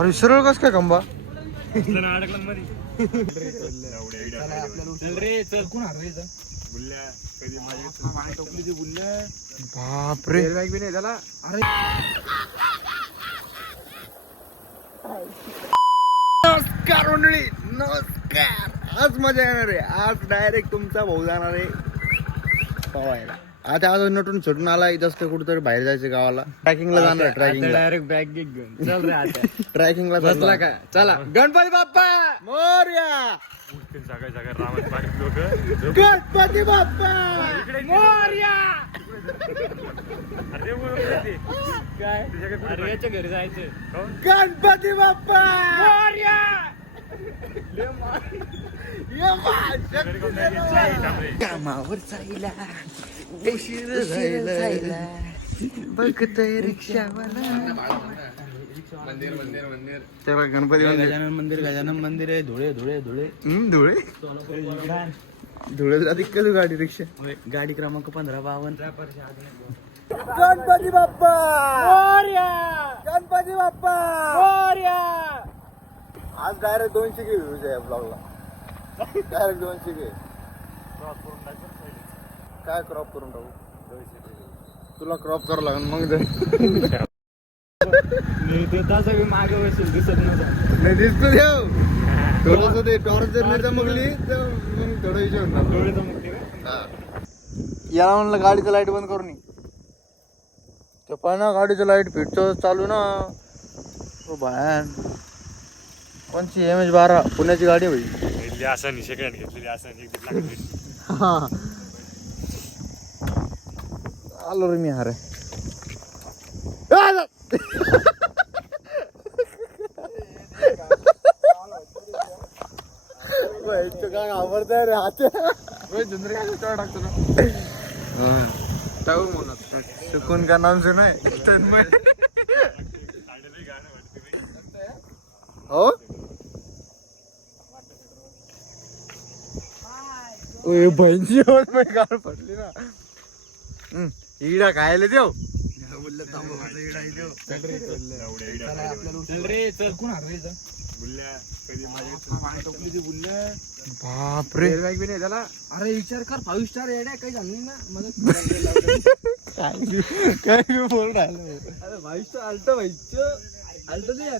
अरे सरळ कस काय खंबा बापरे नमस्कार मंडळी, नमस्कार. आज मजा येणार आहे. आज डायरेक्ट तुमचा भाऊ जाणार आहे पवायला. आता आज नटून सुटून आला जस्ट कुठेतरी बाहेर जायचं गावाला. ट्रॅकिंगला जाणार. ट्रॅकिंगला डायरेक्ट बॅग घेऊन चल रे आता. ट्रॅकिंगला बसला का? चला गणपती बाप्पा मोरया. गणपती बाप्पा मोरया. काय अरे याच्या घरी जायचं. गणपती बाप्पा मोरया. कामावर जायला उशीर जायला बघतय रिक्षावाला. त्याला गणपती गजानन मंदिर, गजानन मंदिर आहे. धुळे धुळे धुळे धुळे धुळे जाते का तू गाडी रिक्षा? गाडी क्रमांक 1552. गणपती बाप्पा मोरया. गणपती बाप्पा मोरया. आज डायरेक्ट 200 के व्ह्यूज आहे ब्लॉगला. डायरेक्ट 200 के. काय क्रॉप करून टाकू? तुला क्रॉप करावं लागेल मग. तसं मागे बसेल दिसत नव्हतं. नाही दिसतो देव थोडस ते टॉर्च जर नाही चमकली तर मग थोडा विषय होणार. डोळे चमकते का? याला म्हणलं गाडीचं लाईट बंद करून ते पण ना गाडीचं लाईट फिटचं चालू ना. हो भयान. कोणची MH12 पुण्याची गाडी होई. असं सेकंड घेतलेली असं. हा आलो रे मी. हारे काय आवडतंय रे हात टाकतो ना. सुकून का नाम सुनाय हो. बहिणची गाळ पडली ना. इडा खायला देव. बापरे त्याला अरे विचार कर. 5 स्टार येड्या काही झालं नाही ना मदत. काय बोल राहिलं. अरे 5 स्टार आलत व्हायचं. आलत नाही.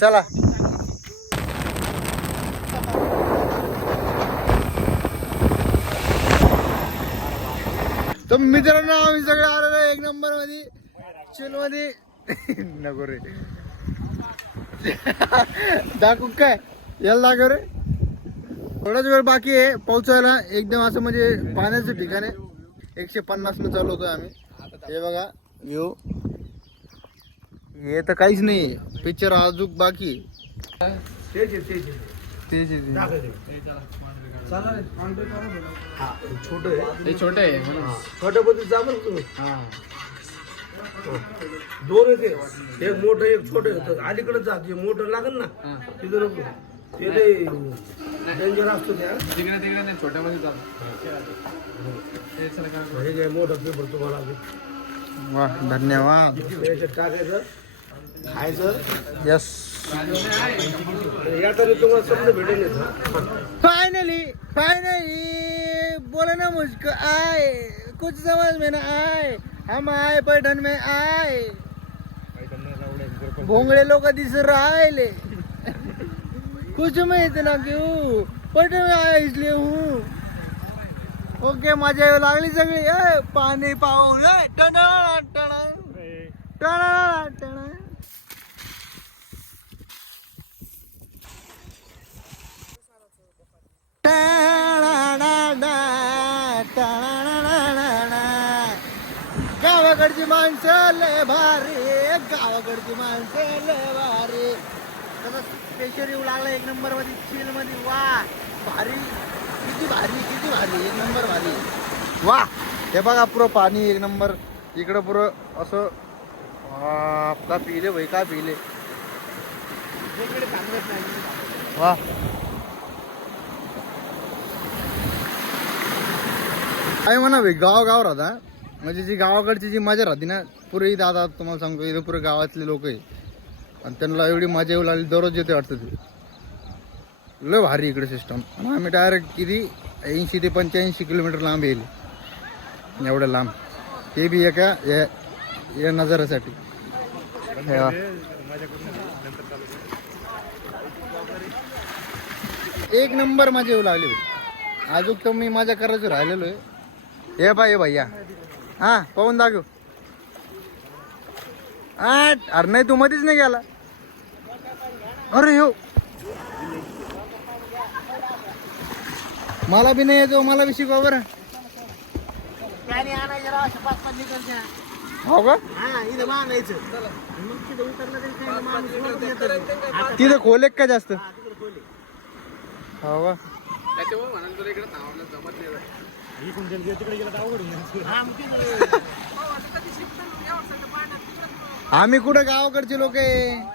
चला तर मित्रांनो आम्ही सगळे आलेलो 1 नंबर मध्ये चिल मध्ये. नको रे दाखवू काय याला दाखव रे. थोडाच वेळ बाकी आहे पोहोचायला. एकदम असं म्हणजे पाण्याचं ठिकाण आहे. 150 न चालवतोय आम्ही. हे बघा व्ह्यू. हे तर काहीच नाही. पिक्चर अजून बाकी. छोटे आहे. दोन येते. एक मोठं एक छोटं. अलीकडे जात मोठं लागल ना तिथं नको. ते डेंजर असतो त्या. तिकडे नाही छोट्यामध्ये जातो. हे काय मोठं पेपर तुम्हाला वा धन्यवाद. याच्यात टाकायचं खायचं. यस या तरी तुम्हाला समजा भेटेल. फाइनली बोले ना मुझको आए कुछ समझ में ना आए. हम आए पैठण में आए. भोंगळे लोक दिस राहिले. कुछ में इतना क्यों पैठण में आया इसलिए हूँ. ओके मजा येऊ लागली सगळी. पाणी पाहून टणा टणा टणा टणा. गावाकडची माणसं लय भारी. गावाकडची माणसं लय भारी. तसं स्पेशल येऊ लागला 1 नंबर मध्ये चिल मध्ये. वा भारी. किती भारी किती भारी. 1 नंबर भारी. वा हे बघा पुरं पाणी 1 नंबर. इकडं पुरं असं का पिले भाई का पिले. वा काय म्हणा भाई गाव गाव राहता. म्हणजे जी गावाकडची जी मजा राहते ना पुरे दादा तुम्हाला सांगतो इथं पुरे गावातले लोक आहे आणि त्यांना एवढी मजा येऊ लागली दररोज येते वाटतं ते लय भारी इकडे सिस्टम आणि आम्ही डायरेक्ट किती 80 ते 85 किलोमीटर लांब येईल एवढं लांब ते बी एका या नजाऱ्यासाठी एक नंबर मजा येऊ लागली अजून तर मी मजा करायचं राहिलेलो आहे हे भैया हा पाहून दाखव अरे नाही तू मध्येच नाही गेला अरे हो मला बी नाही येतो मला बी शिकवा बरं हो का तिथं खोल का जास्त हो का आम्ही कुठं गावाकडचे लोक आहे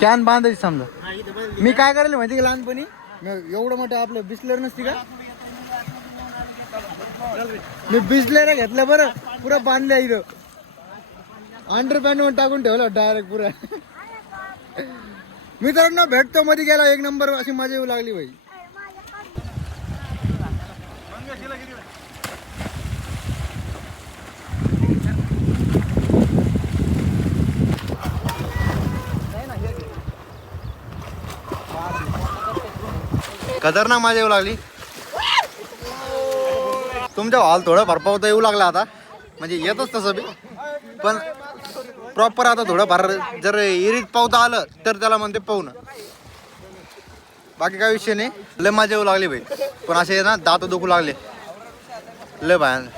कॅन बांधायची समजा मी काय करायला माहिती का लहानपणी एवढं मोठं आपलं बिस्लेर नसती का मी बिस्लेर घेतलं बरं पुरं बांधलं इथं अंडरपॅन्ट वर टाकून ठेवलं डायरेक्ट पुरा मित्रांनो भेटतो मध्ये गेला एक नंबर अशी मजा येऊ लागली भाई खतरनाक मजा येऊ लागली तुमच्या हॉल थोडं भरपावता येऊ लागला आता म्हणजे येतच तसं बी पण प्रॉपर आता थोडं फार जर इरीत पावता आलं तर त्याला म्हणते पाहुणं बाकी काय विषय नाही लय मजा येऊ लागली भाई पण असे ना दात दुखू लागले लय भयान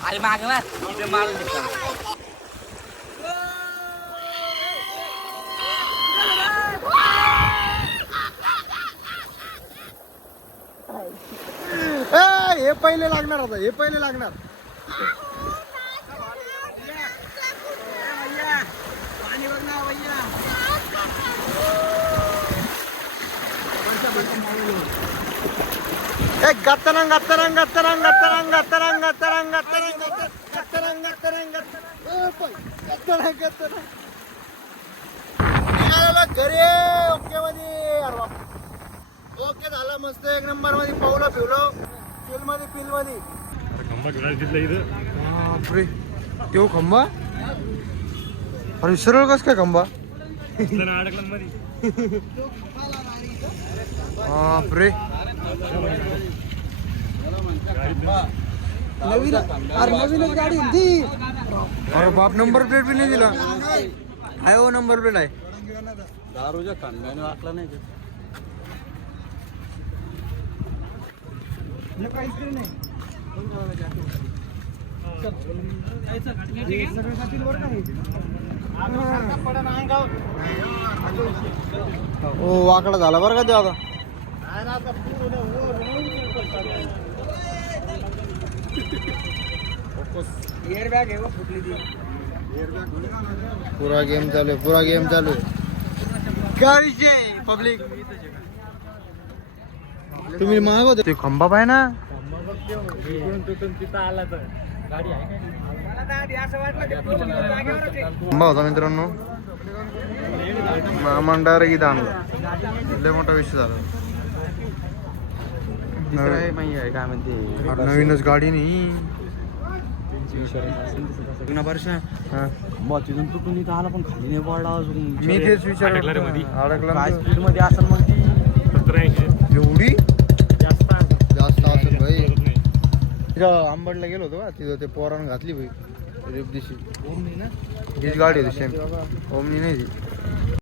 अरे मागे मार हे पहिले लागणार आता हे पहिले लागणार गत्तरंग गत्तरंग गत्तरंग गत्तरंग गत्तरंग गत्तरंग गत्तरंग गत्तरंग गत्तरंग गत्तरंग गत्तरंग घरी ओके मध्ये ओके झालं मस्त एक नंबर मध्ये पावलं फिरलो फिल मध्ये फिल मध्ये बापरे तो खंबा अरे सरळ कस काय खंबा बापरे नवीन अरे नवीनच गाडी होती अरे बाप नंबर प्लेट बी नाही दिला आहे हो नंबर प्लेट आहे दारूच्या खांद्याने वाकला नाही हो वाकडा झाला बरं का ते आता पुरा गेम चालू आहे पुरा गेम चालू आहे काय पब्लिक तुम्ही मागवत ते खंबा पाय ना खंबा होता मित्रांनो मंडार इथं आणला लय मोठा विषय झाला नवीनच गाडी नाही वर्षा हा. मग तिथून तुटून इथं आला पण खाली नाही पडला अजून. मी तेच विचार अडकला काय ना. स्पीड मध्ये असेल मग ती एवढी जास्त जास्त असेल भाई. तिथं आंबडला गेलो होतो का तिथं ते पोरानं घातली भाई रेप दिवशी. हीच गाडी होती सेम ओमनी नाही ती.